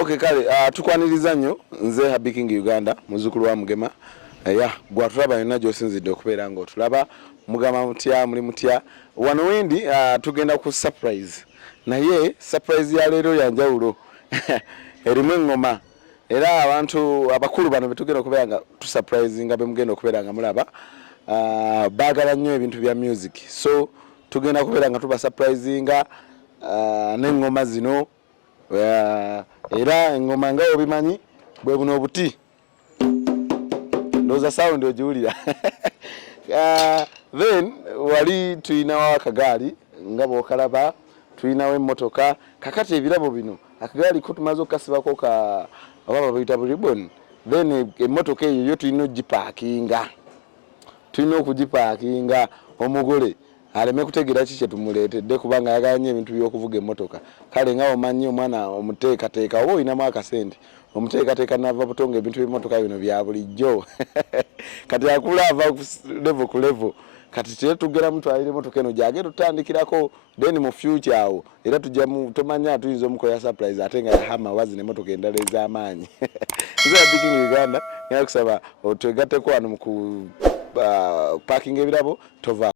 Okay kale tukwaniriza nnyo nze Happy King Uganda muzukulu wa Mugema gwatulaba yonna gy'osinzidde okubeera ng'otulaba mugama mutya muli mutya wano wendi tugenda ku surprise naye surprise ya leero yanjawulo erimu engoma era abantu abakulu bano betugenda okubeera nga tu surprise nga bemugenda okubeera nga mulaba baagala nnyo ebintu bya music so tugenda kubeera nga tuba surprisinga n'engoma zino era engoma nga obimanyi bwe buno obuti ndoza sound ogiwulira then wali tuyinawo akagaali nga bw'okalaba tuyinawo emmotoka kakati ebirabo bino akagaali ko tumaze okukasibako oba bayita ribbon then emmotoka eyo yo tulina okugipaakinga omugole aleme kutegeera kiki tumuleetedde kubanga yaganye ebintu by'okuvuga emmotoka kale nga omanyi omwana omuteekateeka oba olinamu akasente omuteekateeka nava butonga ebintu by'emmotoka bino bya bulijjo kati akula ava level ku level kati tye tugera mutwalira emmotoka eno gyagenda tutandikirako then mu future awo era tujja tomanya tuyinza omukola surprise ate nga yahama wazi n'emmotoka endala ez'amaanyi nze Happy King Uganda nga kusaba otwegatteko wano mu ku parking ebirabo tova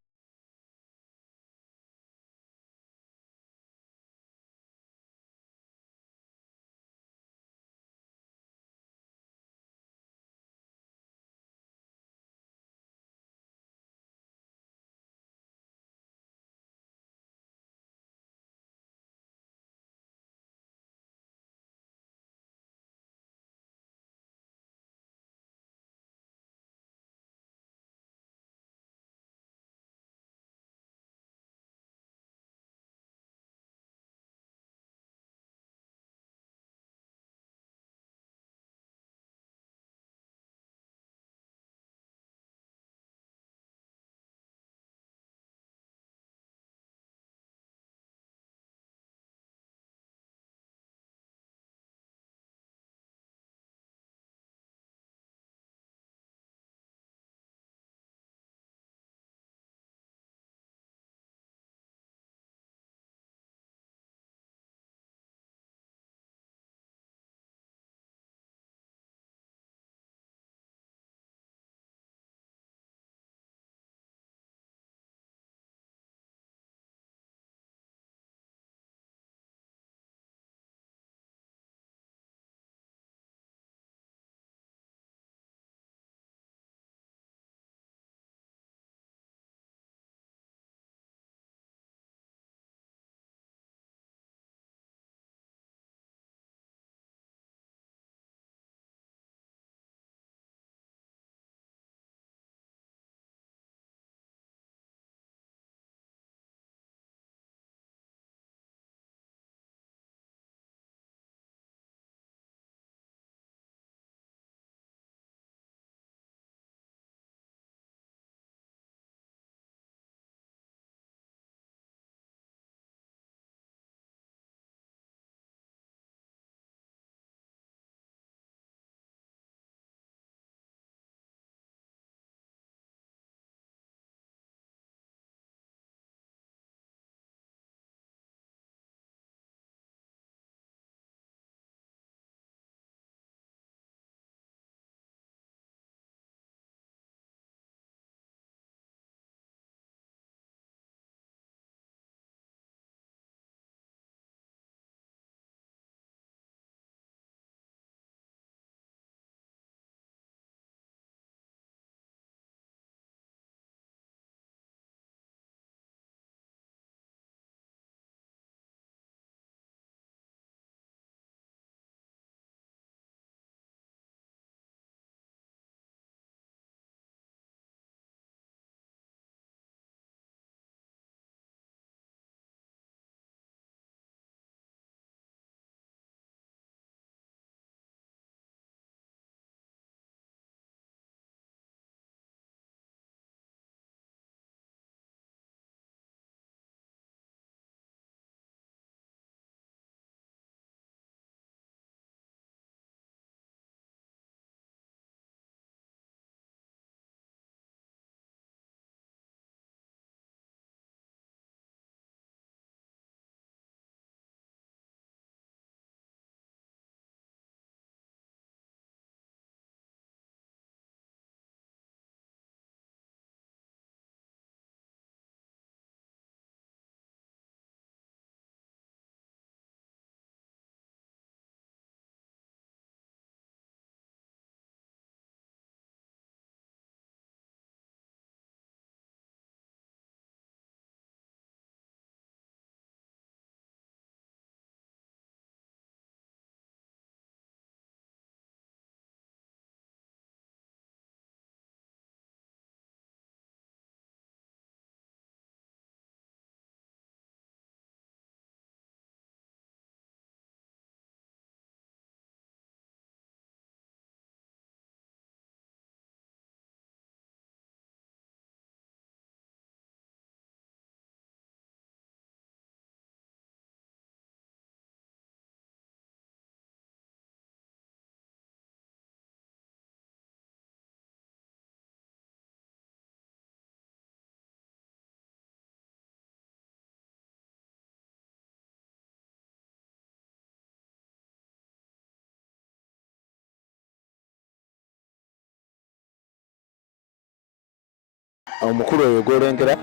omukulu oyo gwolengera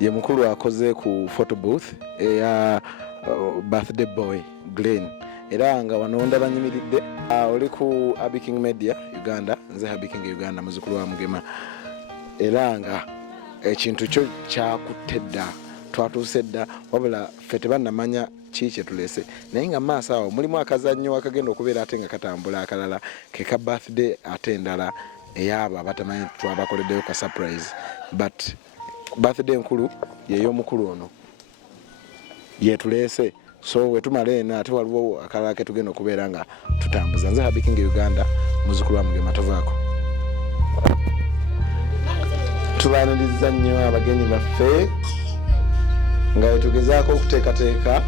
ye mukulu akoze ku photo booth eya birthday boy Glenn era nga wano ndaba nyimiridde oli ku Abiking Media Uganda nze Abiking Uganda muzukulu wa Mugema era nga ekintu kyo kyakutte dda twatuuse dda wabula ffe tebannamanya kiki tulese naye nga maaso awo mulimu akazannyo akagenda okubeera ate nga katambula akalala ke ka birthday ate endala eyabo abatamanyi twabakoleddeyo ka surprise but birthday nkulu yey'omukulu ono yetuleese so wetumala eno ate waliwo akalala ke tugenda okubeera nga tutambuza nze Abiking Uganda muzukulu wa Mugema tovaako tubaaniriza nnyo abagenyi baffe nga wetugezaako okuteekateeka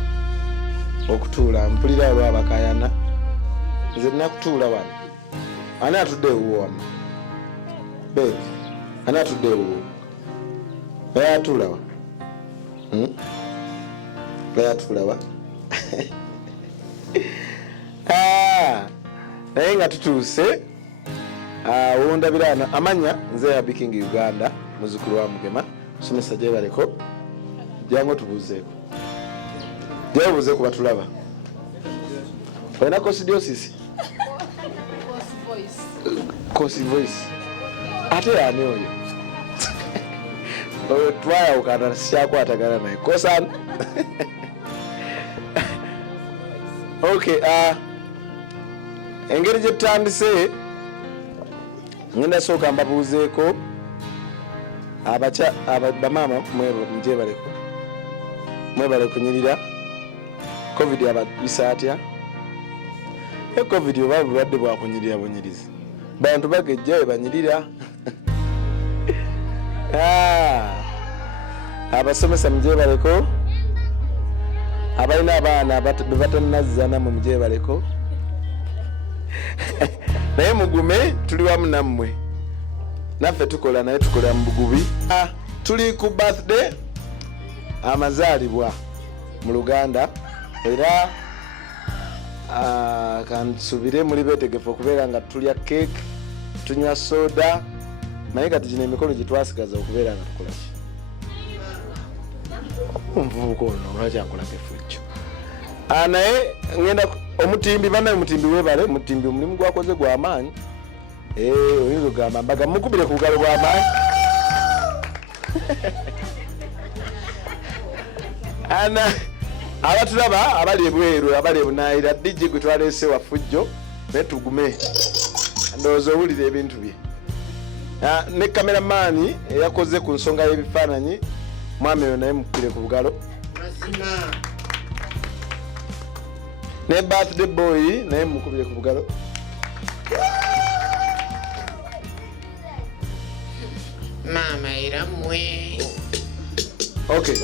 okutuula mpulira olwo abakayana nze nnakutuula wano ani atudde ewuwo wano be ani atudde ewuwo naye atuula wa naye atuula wa naye nga tutuuse wondabira ano amanya nze Abiking Uganda muzukulu wa Mugema somesa gyebaleko jangu tubuuzeeko gyebuuze ku batulaba olina kosidiosis kosi voice ate yani oyo oyo twayawukana sikyakwatagana naye kosana okay engeri gye tutandise ngenda sooka mbabuuzeeko bamaama mwebale kunyirira covid ababisa atya covid oba bulwadde bwakunyirira bunyirizi bantu bagejja we banyirira abasomesa mujebaleko abalina abaana bebatanazzana mu mujebaleko naye mugume tuli wamu nammwe naffe tukola naye tukolera mu bugubi tuli ku birthday amazaalibwa mu Luganda era kansubire muli betegefu okubeera nga tulya cake tunywa soda naye kati gino emikolo gye twasigaza okubeera nga tukola ki omuvubuka ono olwakyankola kefujjo naye ngenda omutimbi banaye mutimbi webale mutimbi omulimu gwakoze gw'amaanyi oyinza ogamba mbaga mukubire ku bugalo bw'amaanyi abatulaba abali ebweru abali ebunaayira DJ gwe twaleese wafujjo naye tugume ndowooza owulira ebintu bye ne kameramaani eyakoze ku nsonga y'ebifaananyi mwami oyo naye mukubire ku bugalo ne birthday boy naye mukubire ku bugalo mama era mwe okay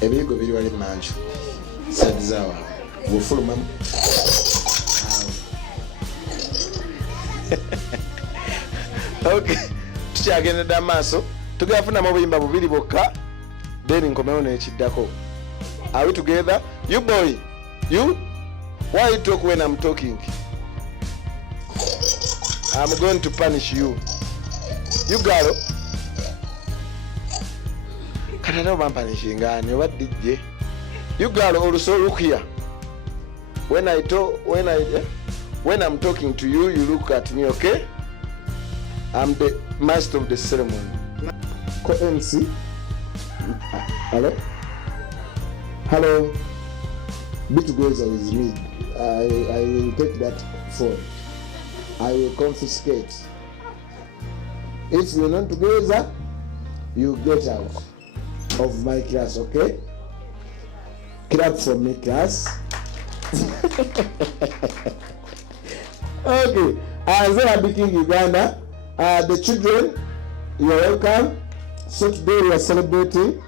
ebigo biri wali manju sadizawa bufulumamu okay tukyagendedde amaaso tugafunamu obuyimba bubiri bwokka then nkomewo n'ekiddako. Are we together? You boy, you? Why you talk when I'm talking? I'm going to punish you. You girl. Can I know I'm punishing? What did you? You girl also look here. When I'm talking to you, you look at me, okay? I'm the master of the ceremony. MC. Hello? Hello? Be together with me. I will take that phone. I will confiscate. If you're not together, you get out of my class, okay? Clap for me, class. Okay. As I am Abiking Uganda, the children, you are welcome. So today we are celebrating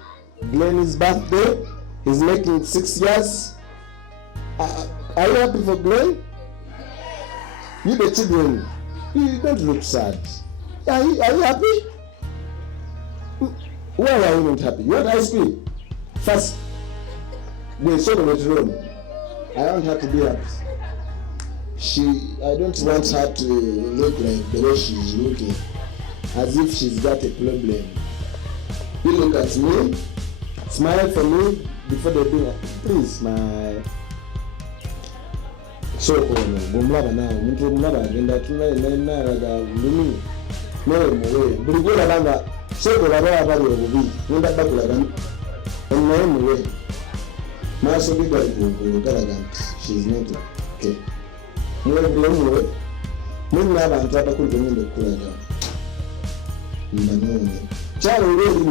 Glenn's birthday. He's making 6 years. Are you happy for Glenn? You the children, you don't look sad. Are you happy? Why are you not happy? You want ice cream? First, they saw the room. I want her to be happy. I don't want her to look like the way she's looking, as if she's got a problem. You look at me, smile for me before they do it. Please smile. So, Bumlava now, Mumlava, and that Lumi, no way. Brigula Langa, so the Lava will be, no that Bakulagan, and no way. Maso Garagan, she's not okay. No way. Munava and Tata could be in the Kulaga. Charlie really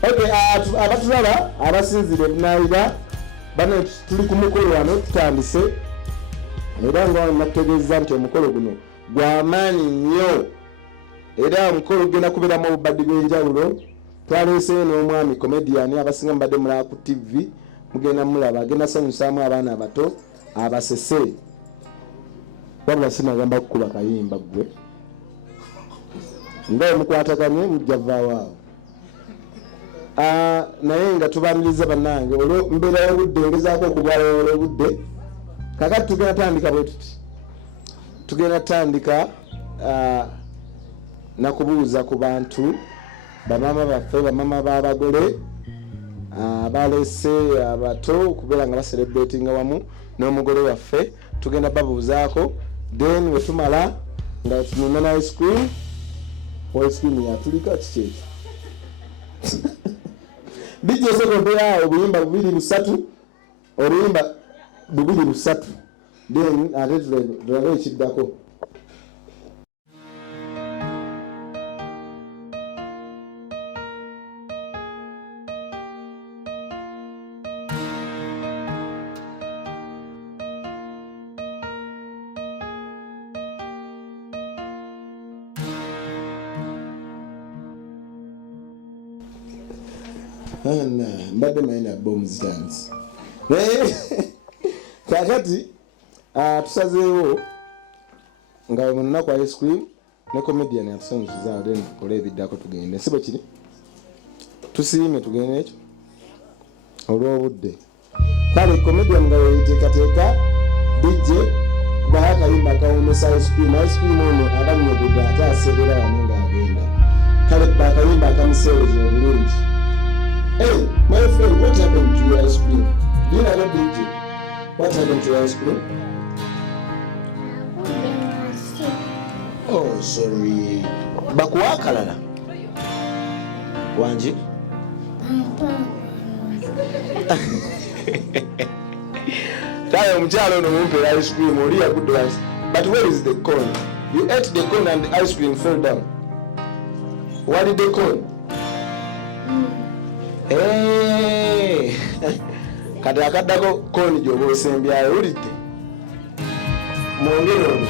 Okay, abatulaba abasinzire Naida bano tuli ku mukolo wano tutandise era nga nategeeza nti omukolo guno gw'amaanyi nnyo era omukolo gugenda kubeeramu obubadde bw'enjawulo. Twaleeseyo n'omwami comedian abasinga mubadde mulaba ku TV mugenda mulaba agenda sanyusaamu abaana abato abasese wabula sinagamba kukuba kayimba ggwe nga omukwataganye mujja vaawo naye nga tubaniriza bannange olwo mbeera y'obudde ngezaako okubwala olw'obudde kakati tugenda tandika bwe tuti tugenda tandika nakubuuza ku bantu bamama baffe bamama b'abagole balese abato okubeera nga baselebratinga wamu n'omugole waffe tugenda babuuzaako then wetumala nga tununa na ice cream yatulika kikeeki bijja sekondeya obuyimba 2-3 oluyimba 2-3 then ate tulabe ekiddako. Mbadde mayina bombs dance. Kakati tusazeewo nga mu lunaku ice cream ne comedian atusanyusiza then tukola ebiddako tugende sibo kiri tusiime tugende ekyo olw'obudde. Kale comedian nga yeteekateeka DJ kubaha akayimba akawomesa ice cream ono abanyogedde ate aseebera wano ng'agenda. Kale kuba akayimba akamuseereza obulungi. Hey, my friend, what happened to your ice cream? Do you have a DJ? What happened to your ice cream? Oh, sorry. Bakuwakalala. Wanji? Kaya omukyalo ono mumpe ice cream oli a good rice. But where is the cone? You ate the cone and the ice cream fell down. What did the cone? Hey, kati akaddako koni gy'oba osembyayo ulidde mwongere ono.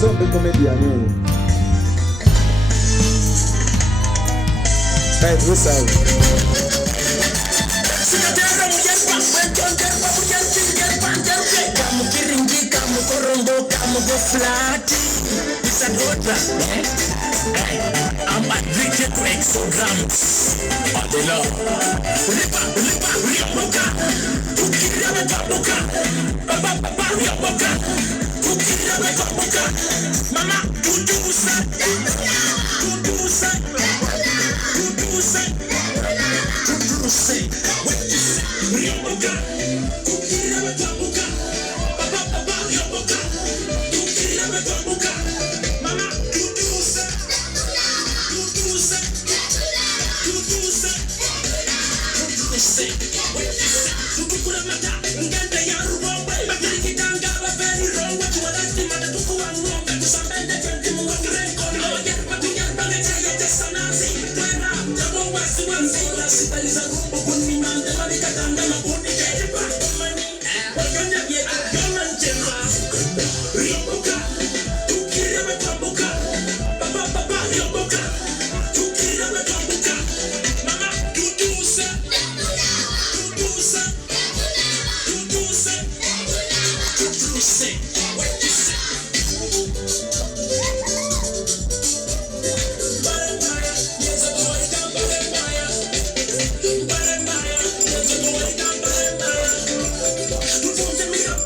Zombie comedian. Right, this side. go flat. It's a daughter. I'm addicted to exograms. Adela. Ripa, riamoka. Tukira mekaboka. Baba, riamoka. Tukira mekaboka. Mama, tudusa. Tudusa. Tudusa. Tudusa. What you say? Riamoka. Tukira mekaboka. Baba, riamoka. Tukira mekaboka. Mama, tudusa. Tudusa. Tudusa. Tudusa. What you say? Tukura mata. Nganda ya ruwa. Bakari kitanga baberi ronga. Tuwalati mata tukuwa ronga. Tusambende kendi munga kireko. Yerba tu yerba ngechaya tesanazi. Twera. Jabo wasi wanzi. Lasi taliza rumbo kuni mande. Mani katanga mabuni keriba. Mani. Wakanya yetu. Yaman jemba. Rioboka. Tukira metaboka. Baba rioboka. Tukira metaboka. Mama tudusa. Tudusa. Tudusa. Tudusa. What you say? Baremaya, yes a boy can baremaya. Baremaya, yes a boy can baremaya. You don't tell me up.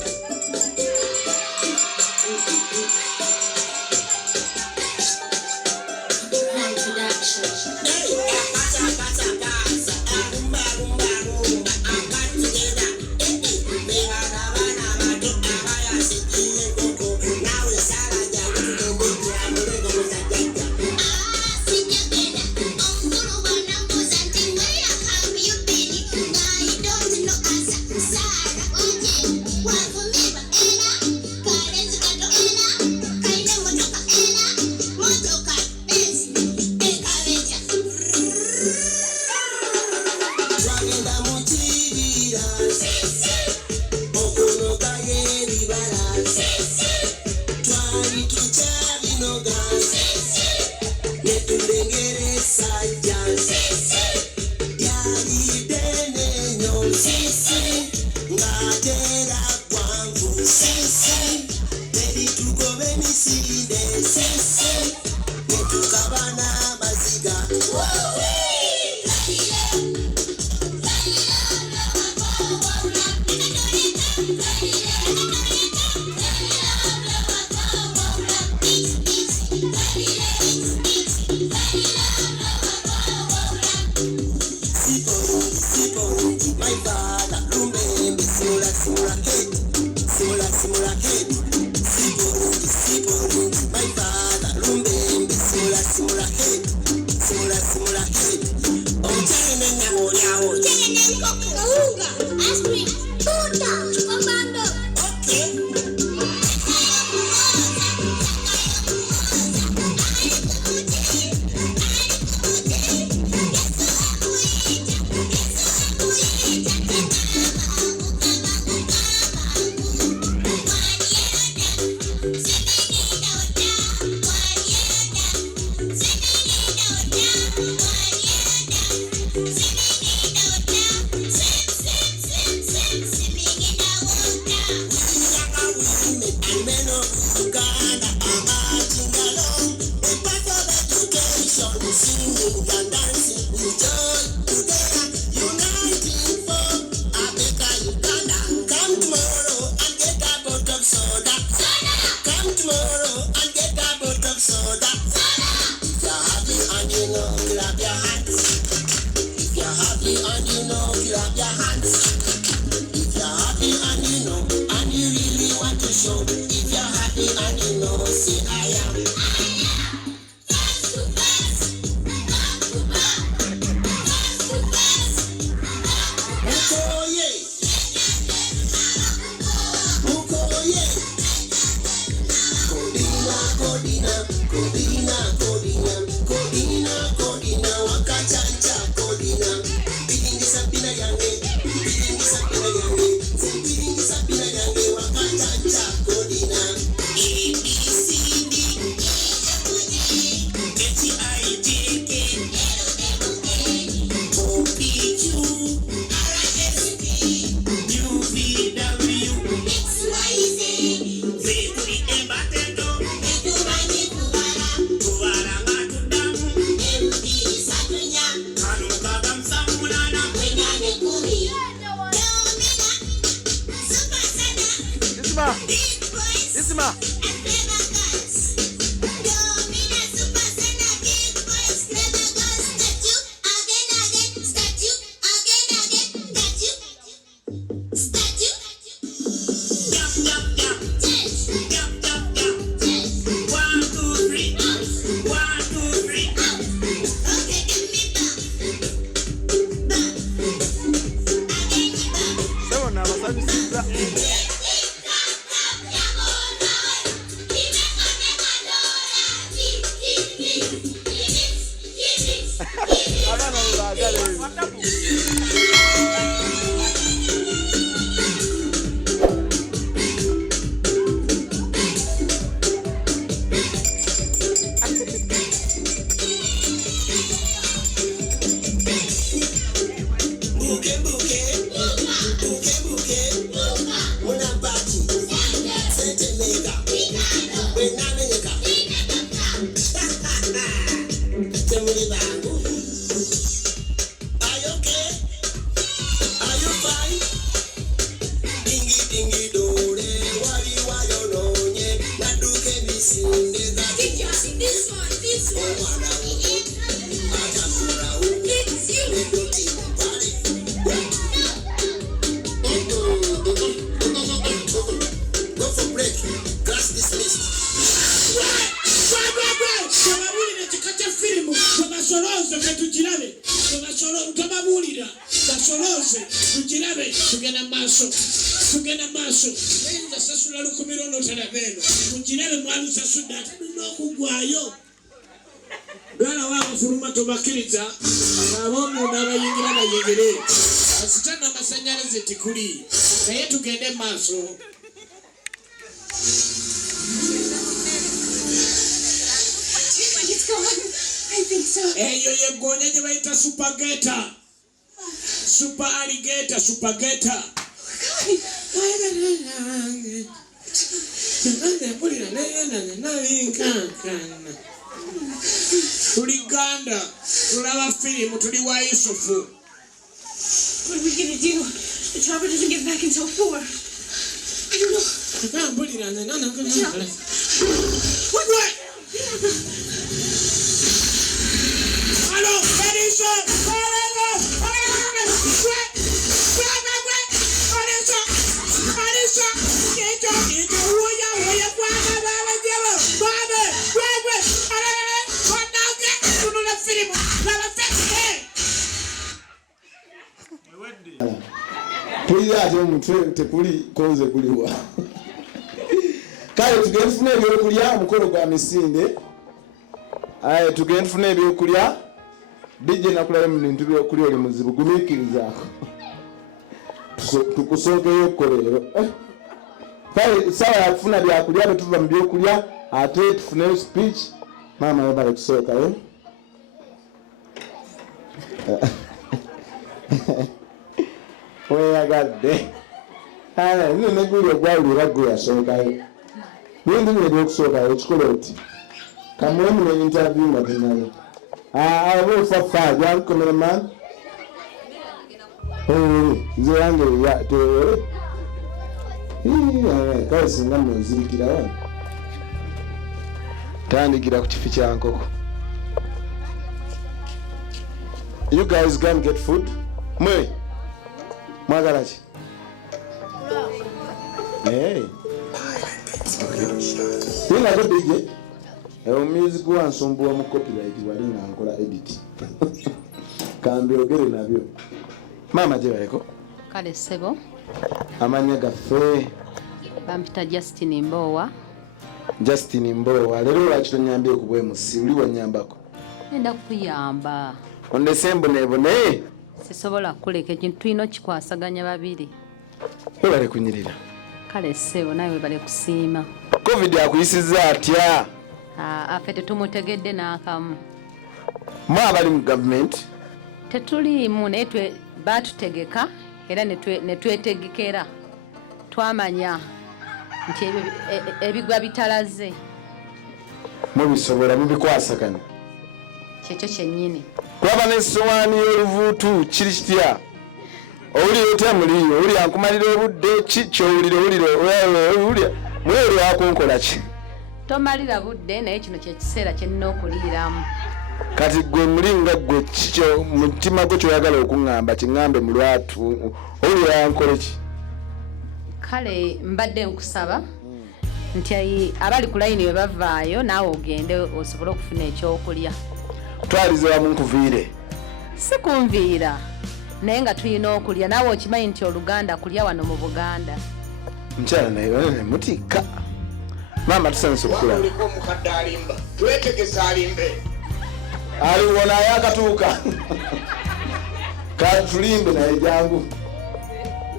Isima. Supageta. Tuliganda, tulaba filimu, tuliwa Yusufu. What are we gonna do? The chopper doesn't get back until 4. I don't know. What? Hello, Marisa! Tuliate omutwe tekuli koze kuliwa. Kale tugenda funa ebyokulya mukolo gwa misinde. Tugenda funa ebyokulya. DJ nakulala mu bintu byokulya oli muzibu gumikirizaako. Tukusookeyo okkolero. Kale sawa yakufuna byakulya betuva mu byokulya ate tufune speech. Mama yabale kusookayo. Weyagadde. Nino neguli ogwawulira gwe yasookayo. Bindi bino ebyokusookayo kikola oti. Kamwemu ne interview nga tennayo. Abo fafa young cameraman. Nze yange ya teore. Kale singa muzirikira wano. Tandikira ku kifi kya nkoko. You guys go and get food. Mwe. Mwagala ki? Hey. Yina go DJ. Music wa nsombuwa mu copyright wali nga nkola edit. Kambi ogere nabyo. Mama je baleko? Kale sebo. Amanya gaffe. Bampita Justin Mbowa. Justin Mbowa. Lero lwaki nyambye ku bwe musili wa nyambako. Nenda kuyamba. Onde sembo nebone. Sisobola kuleka ekintu tulina kikwasaganya babiri. Webale kunyirira. Kale sebo nawe bale kusiima. Covid akuyisiza atya? Affe tetumutegedde n'akamu. Mwabali mu government? Tetuliimu naye baatutegeka era ne twetegekera. Twamanya nti ebigwa bitalaze. Mubisobola mubikwasaganya. Kyekyo kyennyini. Kwaba n'essowaani y'oluvuutu kiri kitya? owulira otya muliyo owulira nkumalira obudde kyowulira owulira mweru wakunkola ki tomalira budde naye kino kyekiseera kyenina okuliiramu kati gwe mulinga gwe kikyo mutima gwe kyoyagala okuŋŋamba kiŋŋambe mu lwatu owulira yankole ki kale mbadde nkusaba nti abali ku layini bwe bavaayo naawe ogende osobole okufuna ekyokulya twalize wamu nkuviire si kunviira naye nga tulina okulya naawe okimanyi nti oluganda kulya wano mu Buganda mukyala naye mutikka maama tusanyusa okukulaba oliko omukadde alimba twetegese alimbe aliwo naye akatuuka katulimbe naye jangu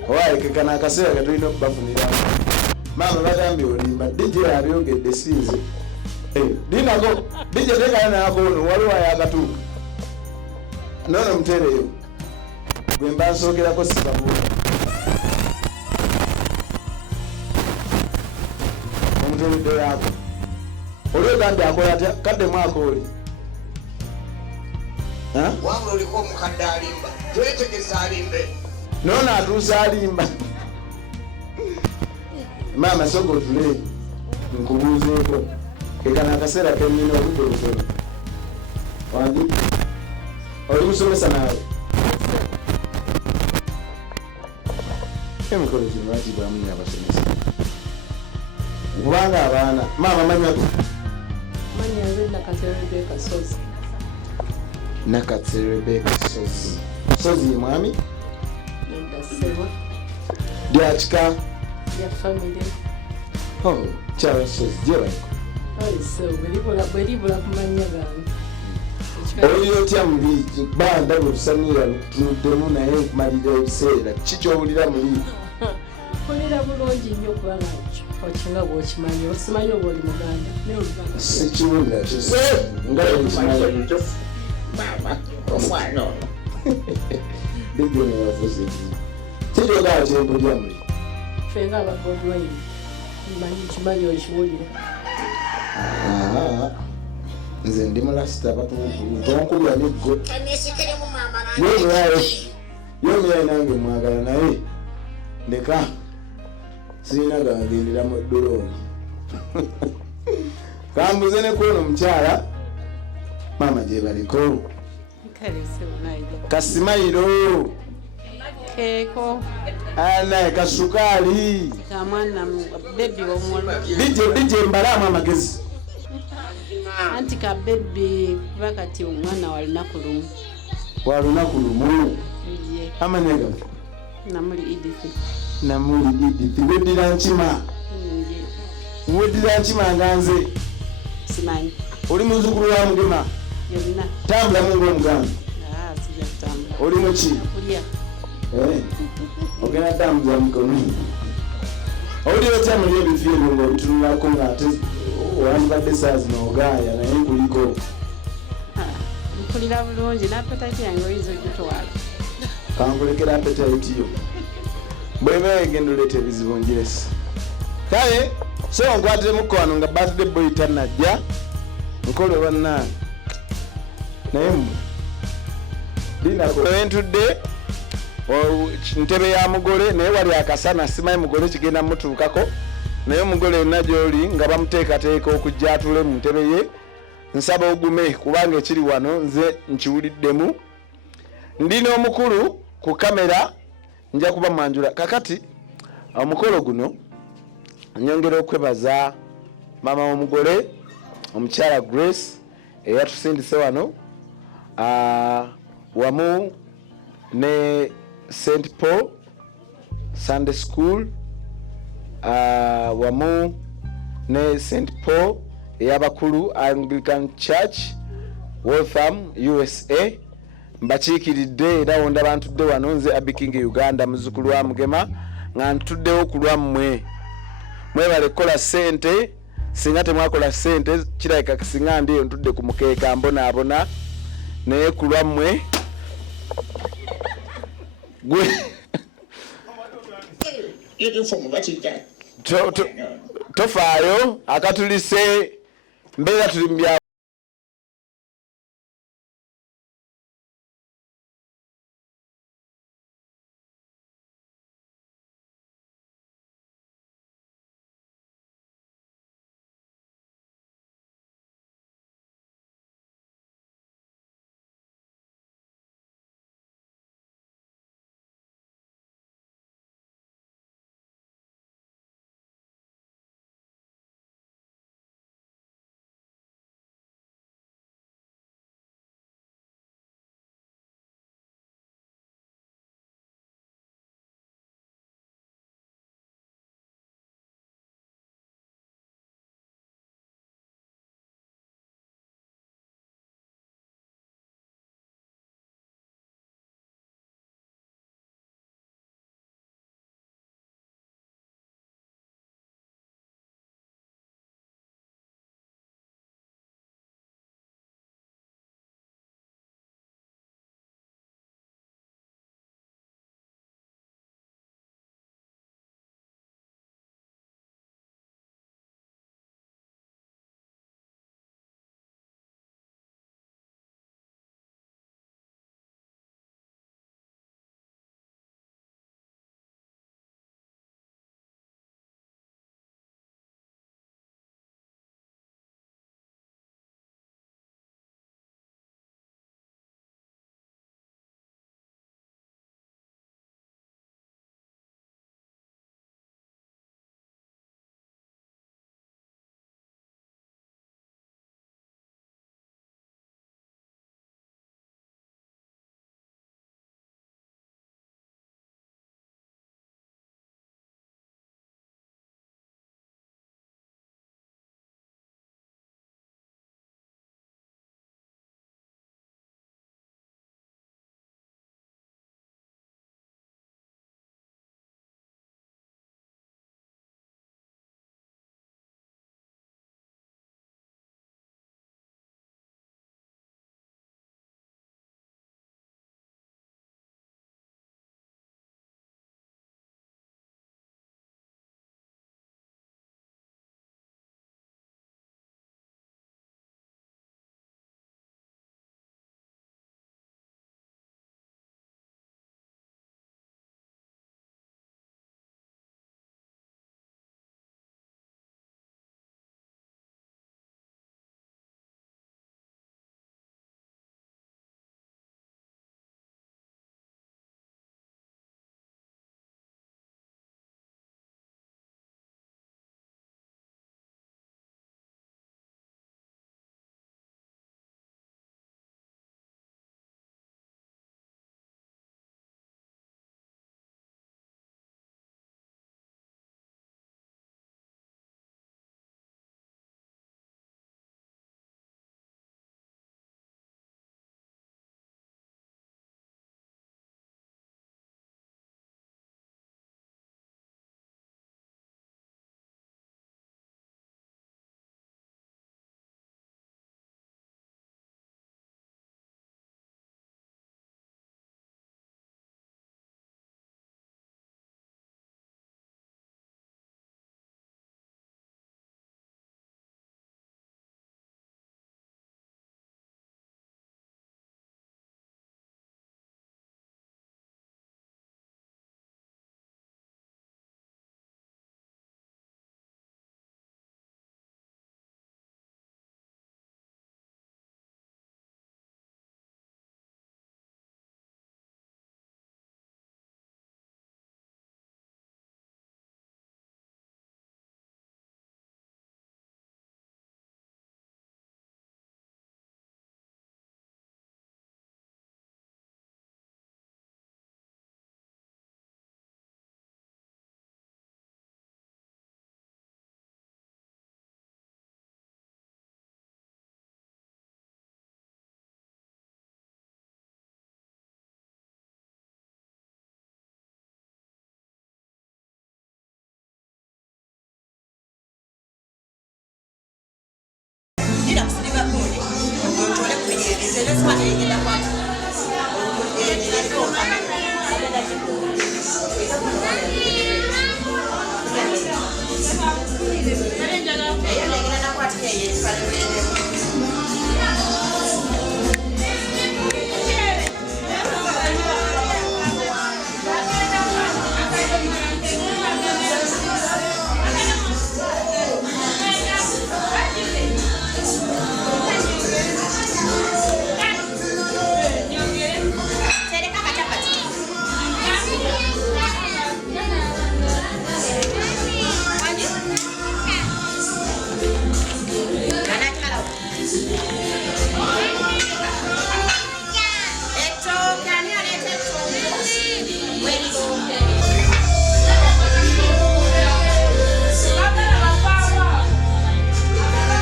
owalekekana akaseera katulina okubafuniramu maama bagambye olimba DJ abyogedde sinze dinako DJ tekala nakono waliwo ayakatuuka nono mutereyo gwe mba nsookerako sibabu omuteredde yako oliogambye akola atya kadde mwaka oli wabula oliko omukadde alimba twetegese alimbe nono atuusa alimba maama soga otule nkubuuzeeko kekana akaseera kenyina obudde butono wangi oli musomesa naawe emikolo gino lwakibwamu nyo abasomesa kubanga abaana maama manyako nakatse Rebecca Sozi Sozi mwami lyakika kyalo Sozi gyebaliko oli otya muli banda bwetusanira tunuddemu naye nkumalira ebiseera kikyowulira muli olira bulungi nnyo kubanga okinga bwokimanyi osimanyi oba oli muganda naye oluganda sikiwulira kise nga ekimanyi Mama, omwana ono. Bidio newavuze kijogaa kyempulya muli ffe nga abagodwayini manyi kimanyi okiwulira nze ndi mulasita tonkubya miggo Anesikirimu mama nange. yomuyayi nange mwagala naye ndeka sirina gangendera mu ddolooni kambuze ne kuno mukyala maama gyebaliko kasimayiro keeko naye kasukaali kamwana bebi omwana dije mbalamu amagezi anti ka bebi kuba kati omwana walunaku lumu walunaku lumu amanya gake namuli Edith namuli Edith weddira nkima weddira nkima nga nze simanyi oli muzukulu wa Mugema yonna tambula mu ng'omuganda sijja kutambula oli muki kulya ogenda tambuza mukono owulira otya muli ebifi ebyo ng'obitunulako ng'ate wandibadde saa zino ogaaya naye nkuliko mpulira bulungi n'apetite yange oyinza ogitwala kankulekera apetite yo bweba egenda oleeta ebizibu njiresi kale so nkwatire mukko wano nga birthday boy tanajja nkole bannange naye mmwe linako entudde ntebe ya mugole naye wali akasana simanyi mugole kigenda mutuukako naye omugole yonna gy'oli nga bamuteekateeka okujja atule mu ntebe ye nsaba ogume kubanga ekiri wano nze nkiwuliddemu ndina omukulu ku kamera nja kuba mwanjula kakati omukolo guno nyongera okwebaza maama w'omugole omukyala Grace eyatusindise wano wamu ne St. Paul Sunday School wamu ne St. Paul ey'abakulu Anglican Church Waltham USA mbakiikiridde era wonda bantudde wano nze Abiking Uganda muzukulu wa Mugema nga ntuddewo ku lwammwe mwebale kukola ssente singa temwakola ssente kirabika singa ndi eyo ntudde ku mukeeka mbonaabona naye ku lwammwe gwe tofaayo akatulise mbeera tuli mu bya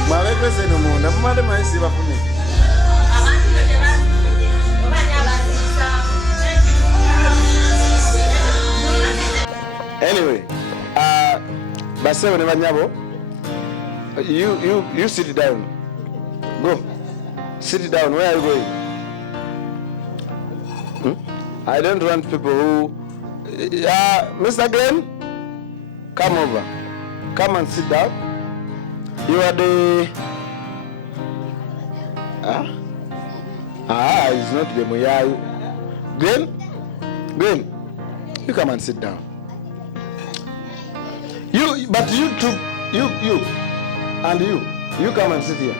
Mwabepese nomunda mumale maisi bafune. Anyway, basebo ne banyabo, you sit down. Go. Sit down. Where are you going? I don't want people who Mr. Glenn, come over. Come and sit down. You are the it's not the Moya. Glenn, you come and sit down. You come and sit here.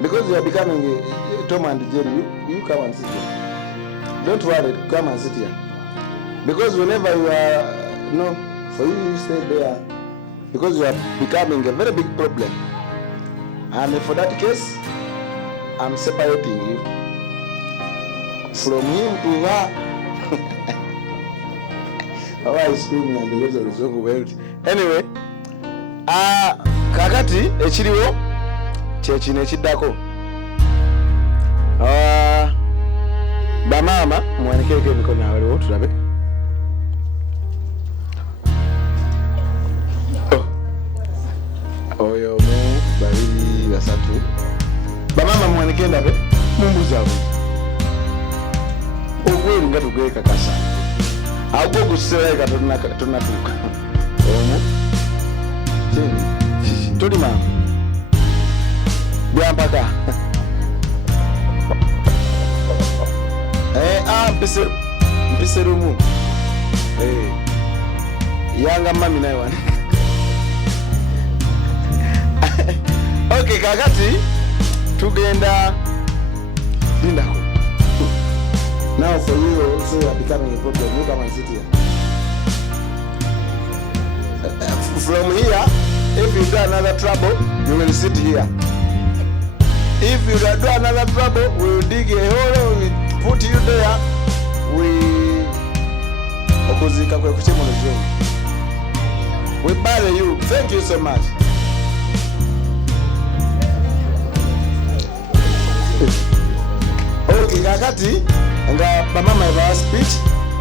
Because you are becoming Tom and Jerry, you come and sit here. Don't worry, come and sit here. Because whenever you are, for you stay there. Because you are becoming a very big problem. And for that case, I'm separating you. From him to her. How I scream and the words of the song world. Anyway, kakati echiriwo chechine chiddako. Bamama mwanekeke mikono yawaliwo tulabe. Oyo mu babiri basatu. Bamama mwanekeke ndabe mumbuzawo. Ogweri nga tugweka kasa. Agwo gusera ka tunatuka. Omu. Chini. Tuli mama. Byambaka. Mpise rumu. Yanga mami nayo wana. Okay, kakati tugenda lindako. Now for you also you are becoming a problem. You come and sit here. From here, if you do another trouble, you will sit here. If you do another trouble, we will dig a hole, we will put you there. We bury you. Thank you so much. Okay, kakati nga bamama eba speech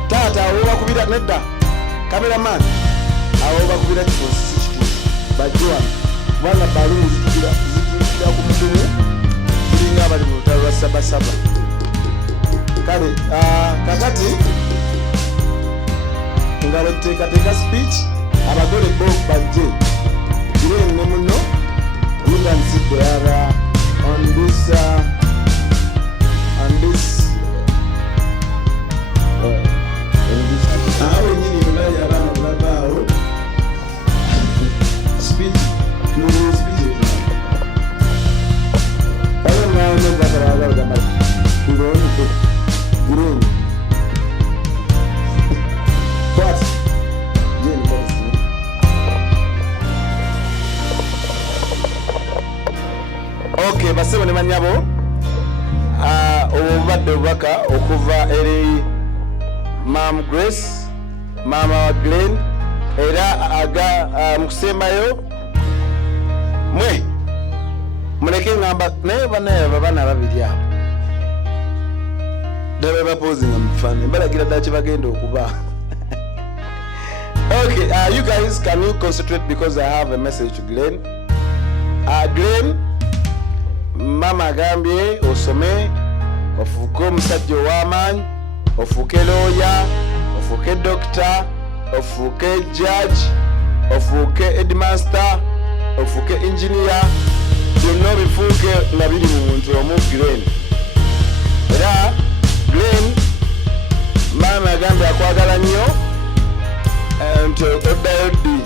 tata awoba kubira nedda cameraman awoba kubira kifosi bajwa bwana baluni zikira ku mutumu kulinga abali mu lutalo lwa sabasaba kale kakati nga bateekateeka speech abagole bo bajje gire ne muno you can sit there on this awe nyini mulaji abana bulabaawo speech nulu speech ayo mwaone bakalaga kama kuroni kuroni what jeni kasi okay basebo ne manyabo obadde obubaka okuva eri Mam Grace, Mama Glenn, era aga mukusembayo mwe muleke ngamba naye bana babiri abo daba bapozinga mufane mbalagira daki bagenda okuba. Okay, you guys, can you concentrate because I have a message to Glenn. Glenn, Mama Gambie osome ofuuke omusajja ow'amaanyi, ofuuke looya, ofuuke dokita, ofuuke judge, ofuuke headmaster, ofuuke engineer, byonna obifuuke nga biri mu muntu omu Glen. Era Glen maama yagambye akwagala nnyo nti oddayo ddi.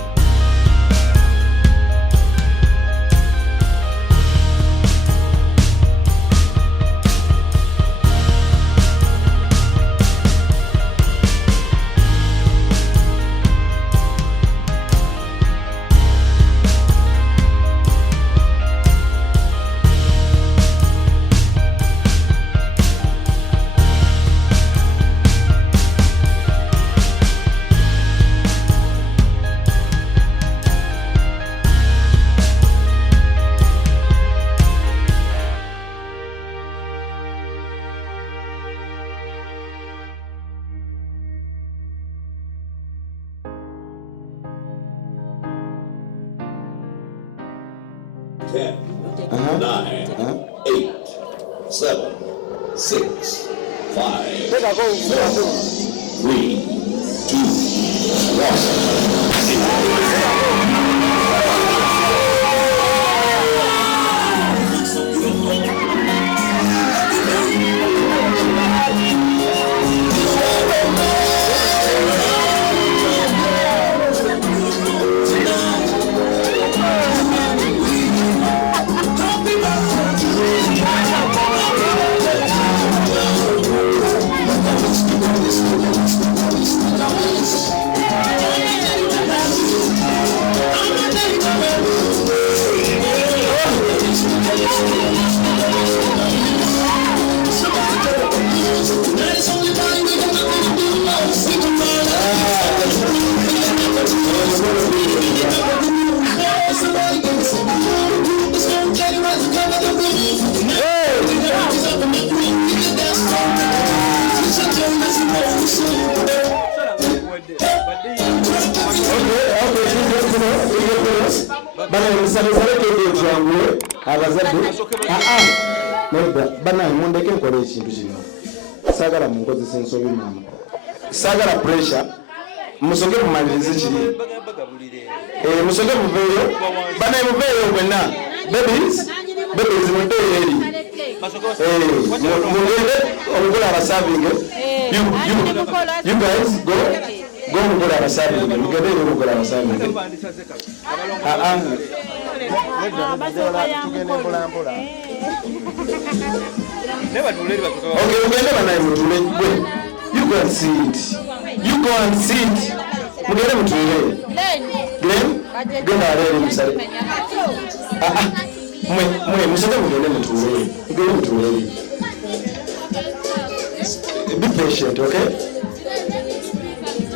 Banaye mundeke nkole ekintu kino. Saagala munkozesa ensobi maama. Saagala pressure. Musoke mumalirize kiri. Musoke muveeyo. Banaye muveeyo mwenna. Babies muveeyo eri. Mugende omugole abasavinge. You guys go mugole abasavinge. Mugende eri omugole abasavinge. Okay, ugende banaye mutule. You go and see it. Mugende mutule. Glen alele musale. Mwe musale mugende mutule. Mugende mutule. Be patient, okay?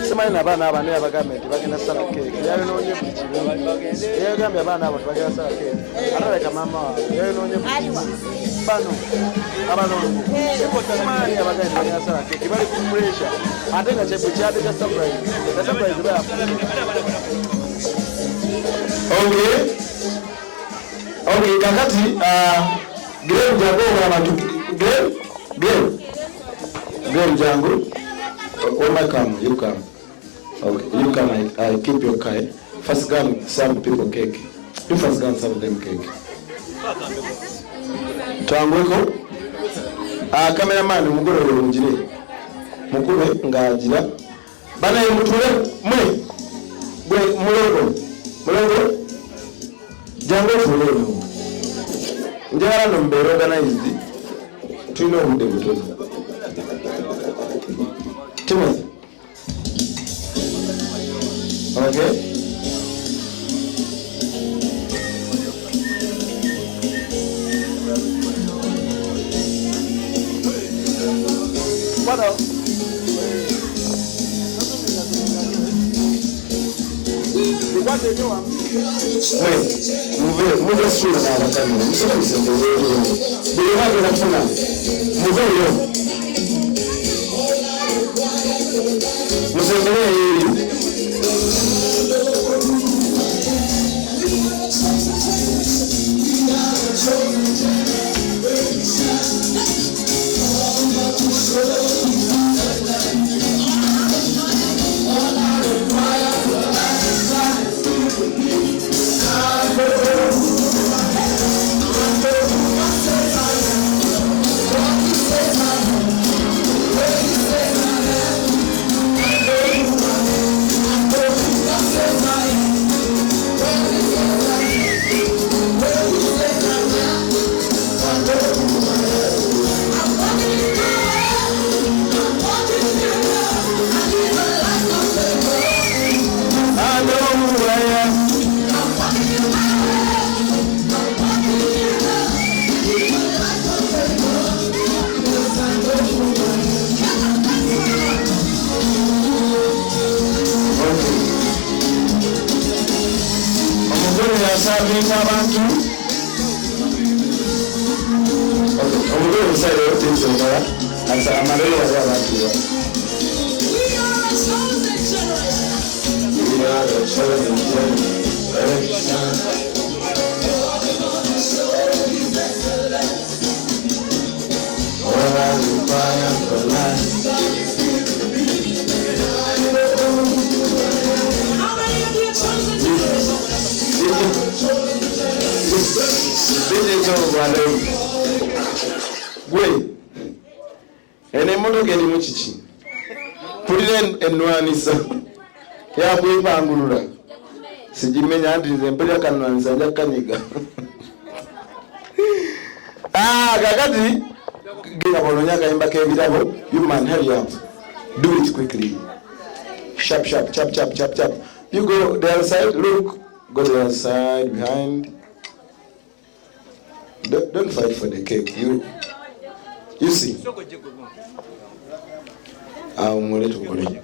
Semani n'abaana abane abagambye nti bagenda sala keeki. Yabinoonye buli kimu. Yagambye abaana abo bagenda sala keeki. Ataleka maama waabwe. Yabinoonye buli kimu. Bano abalongo. Semani abagambye bagenda sala keeki. Bali ku pressure. Ate nga kyebwe kyadeka surprise. The surprise bafuna. Okay, kakati Glen jangu abantu. Glen jangu. When I come, you come. Okay, you come, I keep your car. First gun, some people cake. You first gun, some of them cake. Twangweko. Cameraman, mugore njire. Mukube ngajira. Bana yemutule mwe. Bwe mulongo. Jango fuleno. Njara no mbero organized. Tuno obudde butono. Timothy. Okay. What else? What do you do? Move through the camera. Do you have enough for now? Move asavinga abantu omugole omusale otinsengala amalere yali abantu We are the chosen generation. All I require for life. How many of you are chosen generation? Gwe ene emmotoka erimu kiki pulira ennwanisa yakwepangulula sigimenya nti nze mpulira kanwanisa nja kanyiga kakati genda bolonya akayimba k'ebirabo human hurry up do it quickly sharp sharp chap chap chap chap you go the other side look go to the other side behind don't fight for the cake you see mule tukule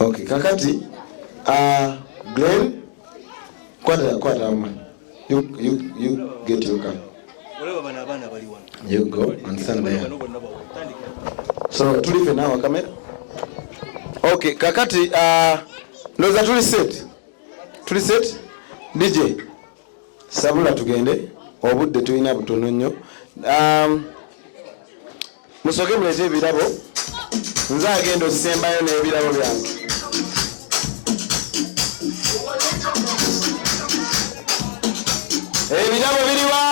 okay kakati Glenn kwata ama you get your car you go and stand there so tulive nawa kamera okay kakati ndoza tuli set DJ sabula tugende obudde tulina butono nnyo musoke mulete ebirabo nze agenda osembayo n'ebirabo byange ebirabo biriwa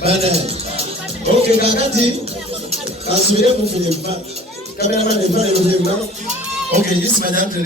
Bana. Okay, kakati. Asubire mufunye mfa. Cameraman mfa ndio mfa. Okay, this man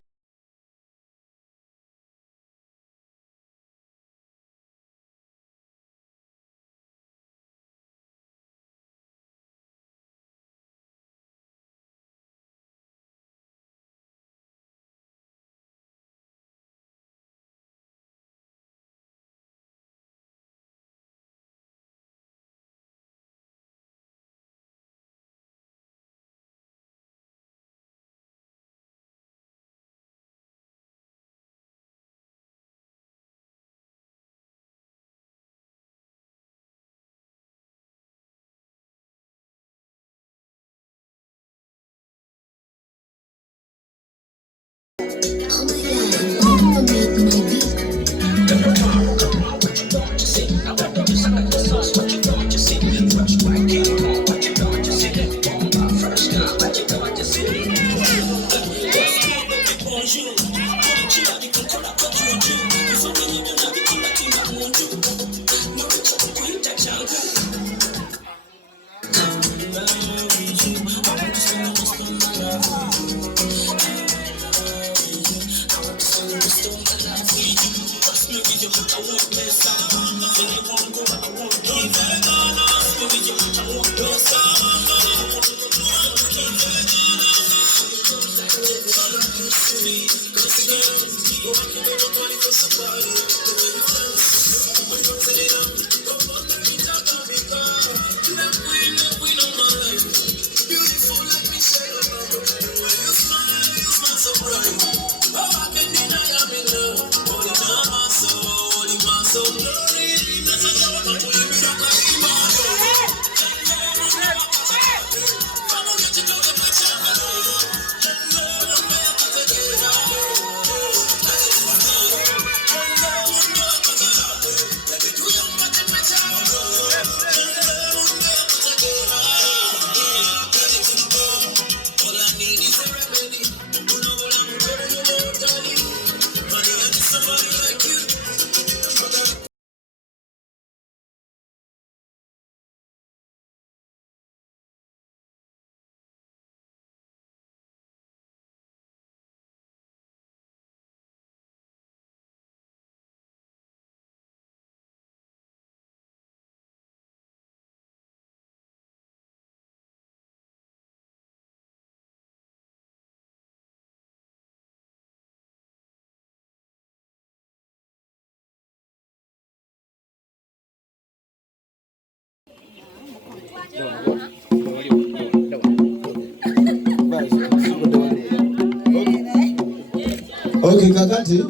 Okay, kakati.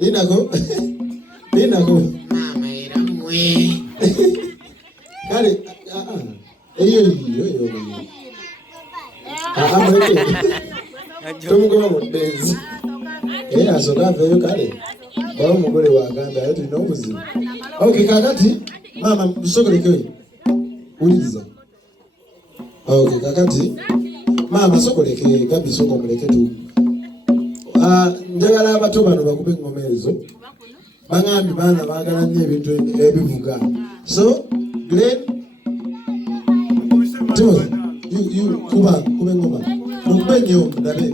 Inako. Mama era mwe. Kale, iyo. Mweke. Tumugoma mu benzi. Asoka veyo kale. Bawo mugole wa ganda yetu ino muzima. Okay, kakati. Mama msokoleke. Uliza. Okay, kakati. Mama sokoleke gabi soko muleke tu. Njagala abato bano bakube ngomezo. Bangambi bana bagala nnyo ebintu ebivuga. So, Glenn, you kuba ngoma. Mukube nnyo ndabe.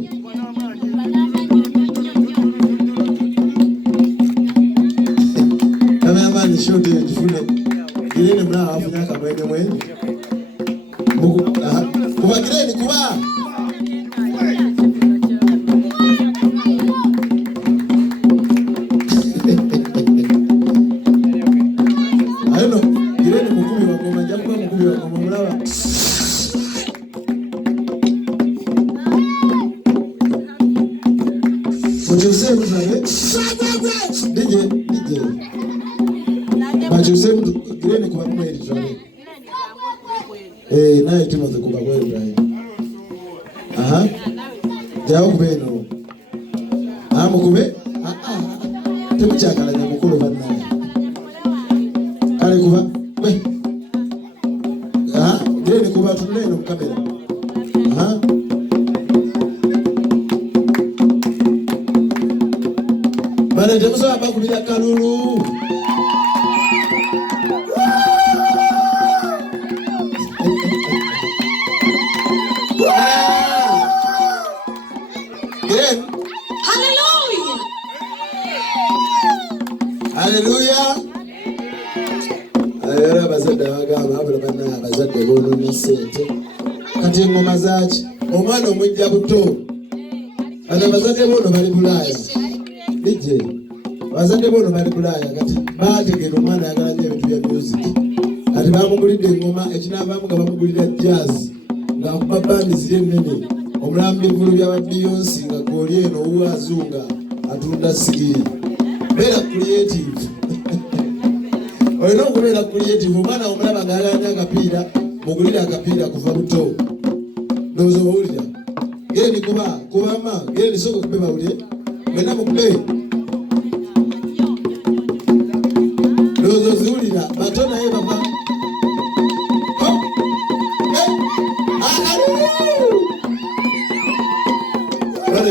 Cameraman shote njifune. Glenn mna afunya kamwene. Kuba Glenn kuba. Naye Timothy kuba kwa Ibrahim. Jao kubeno. Mukube? Temuchakala nyamukulu bana. Kale kuba. We. Gene kuba tuneno mkamera. Bana temusobola bakubira kalulu. Again. Hallelujah! Hallelujah. Ayera bazadde bagamba abula banna abazadde boononye ssente. Kati engoma zaaki omwana omujja buto. Bano abazadde boono bali Bulaaya. Lijje. Abazadde boono bali Bulaaya kati baategeera omwana ayagala nnyo ebintu bya music. Kati baamugulidde engoma ekinaavaamu nga bamugulira jazz ng'akuba bandi ziri ennene. Omulambi bivulu by'aba Beyonce nga gwoli eno owazunga atunda sigiri. Beera creative. Olina okubeera creative. Omwana omulaba ng'ayagala akapiira mugulire akapiira kuva buto. Ndowooza owulira. Genda kubama genda soko kube bawulire. Mwena mukube. Ndowooza oziwulira bato naye baba.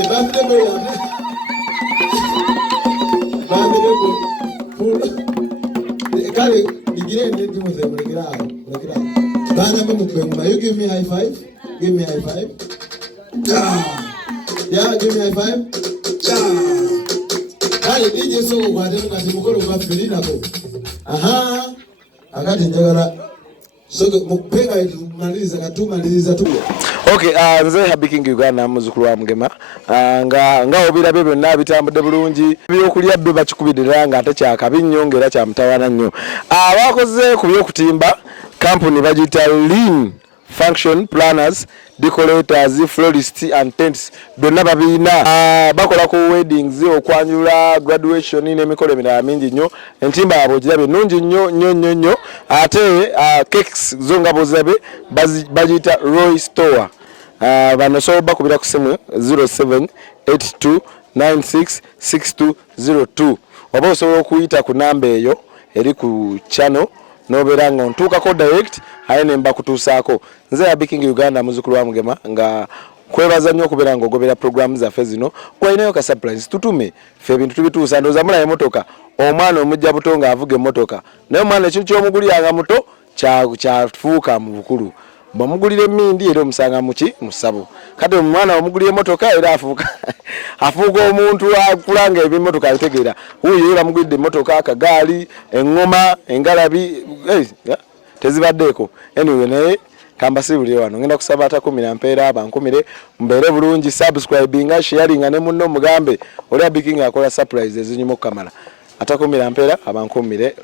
Birthday boy. Kale igire ndi muze mulekera. Bana bamukwenga. You give me high five. Give me high five. Yeah, give me high five. Kale DJ so kwate mukati mukolo kwa filina ko. Aha. Akati njagala so mupega maliza katumaliza tu. Okay, nze Happy King Uganda muzukulu wa Mugema. Nga obirabye byonna bitambudde bulungi. Byokulya bbe bakikubirira nga ate kyakabinyongera kya mutawana nnyo. Abakoze ku byokutimba company bagita Lean Function Planners, Decorators, Florists and Tents. Byonna babirina bakola ku weddings, okwanjula, graduation n'emikolo emirala mingi nnyo. Entimba yabwe ogirabye nnungi nnyo. Ate cakes zo nga bozabe bagita Roy Store. Bano so bakubira ku simu 0782966202. Oba osobola okuyita ku namba eyo eri ku channel nobeera nga ontuukako direct aye ne mbakutuusaako. Nze Happy King Uganda muzukulu wa Mugema nga kwebaza nnyo okubeera ng'ogobera programu zaffe zino. Kwalinayo ka surprise tutume ffe ebintu tubituusa. Ndowooza mulabe emmotoka omwana omujja buto ng'avuga emmotoka naye omwana ekintu ky'omuguliranga muto kyafuuka mu bukulu. Bamugulira emmindi era omusanga muki musabo. Kati omwana omugulira emmotoka era afuuka omuntu akulanga ebimmotoka abitegeera. Wuuyo era bamugulidde emmotoka, akagaali, eŋŋoma, engalabi tezibaddeeko. Anyway naye kambasibulire wano ngenda kusaba ata 10 ampeera bankumire mbeere bulungi, subscribinga, sharinga ne munno mugambe oli Happy King akola surprise ezinyuma okukamala. Ata 10 ampeera abankumire.